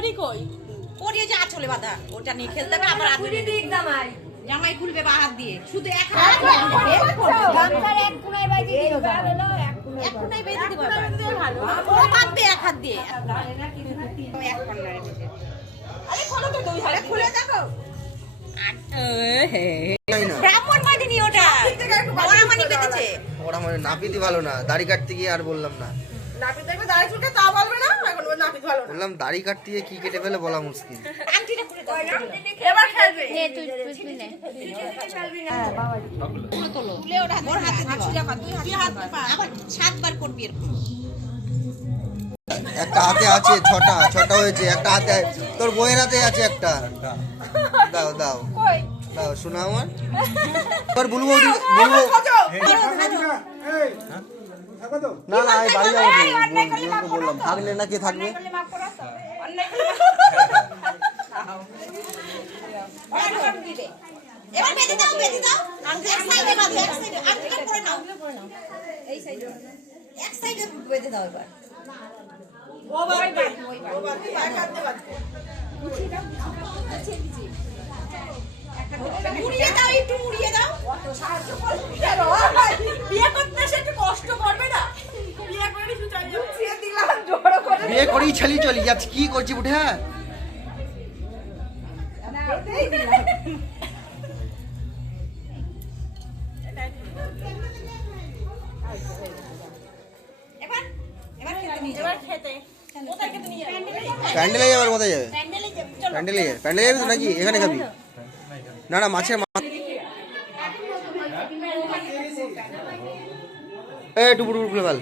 পরি কই? পরি যে আঁচলে বাঁধা, ওটা নিয়ে খেলতে হবে। আবার খুলে দিক জামাই। জামাই খুলবে বা হাত দিয়ে, শুধু এক হ্যাঁ, হাত গামছার এক কোণায় বাজি দিও এক কোণায় বেঁধে দিবা। ও বাঁধবে এক হাত দিয়ে, এক কর্নারে বেঁধে। আরে খোলো তো, দুই হাত খুলে দেখো। ব্রাহ্মণ বাঁধেনি ওটা, ওরা মানে বেঁধেছে। ওরা মানে নাপিতি ভালো না, দাড়ি কাটতে গিয়ে আর বললাম না। নাপিত দেখবে দাঁড়িয়ে চুলকে তা বলবে না, এখন ও নাপিত ভালো না। বললাম দাড়ি কাটতে গিয়ে কি কেটে ফেলে বলা মুশকিল। আংটিটা খুলে দাও। এবার খেলবে। নে তুই নে তুলে তোলো, তুলে ওর হাতে দিবা। দুই হাত আবার 7 বার করবি এরকম। একটা হাতে আছে ছটা হয়েছে, একটা হাতে তোর বইয়ের হাতে আছে একটা। দাও দাও দাও শোনা আমার। তোর বলবো না না আমি বাড়ি যাবো তো, বললাম থাকলে না কে থাকবে। এবার বেঁধে দাও, বেঁধে দাও। এক সাইডে বাঁধো, এক সাইডে। আংটিটা পরে নাও। এই সাইডে। এক সাইডে বেঁধে দাও এবার। ও বাবা, ও বাবা, পায়ে কাটতে পারছে। মুড়িয়ে দাও, একটু মুড়িয়ে দাও। বিয়ে করতে এসে একটু কষ্ট করবে না? বিয়ে করে শুধু চলে যাচ্ছে দিলাম জোড়ো করে। বিয়ে করেই ছেলি চলি যাচ্ছে, কি করছি উঠে। হ্যাঁ এবার এবার খেতে নিয়ে যাও। এবার খেতে। কোথায় খেতে নিয়ে যাবে? প্যান্ডেলে যাবে আর কোথায় যাবে? প্যান্ডেলে যাবে, চলো। প্যান্ডেলে যাবি তো নাকি এখানে খাবি? না না মাছের এ টুপুর খুলে ফেল।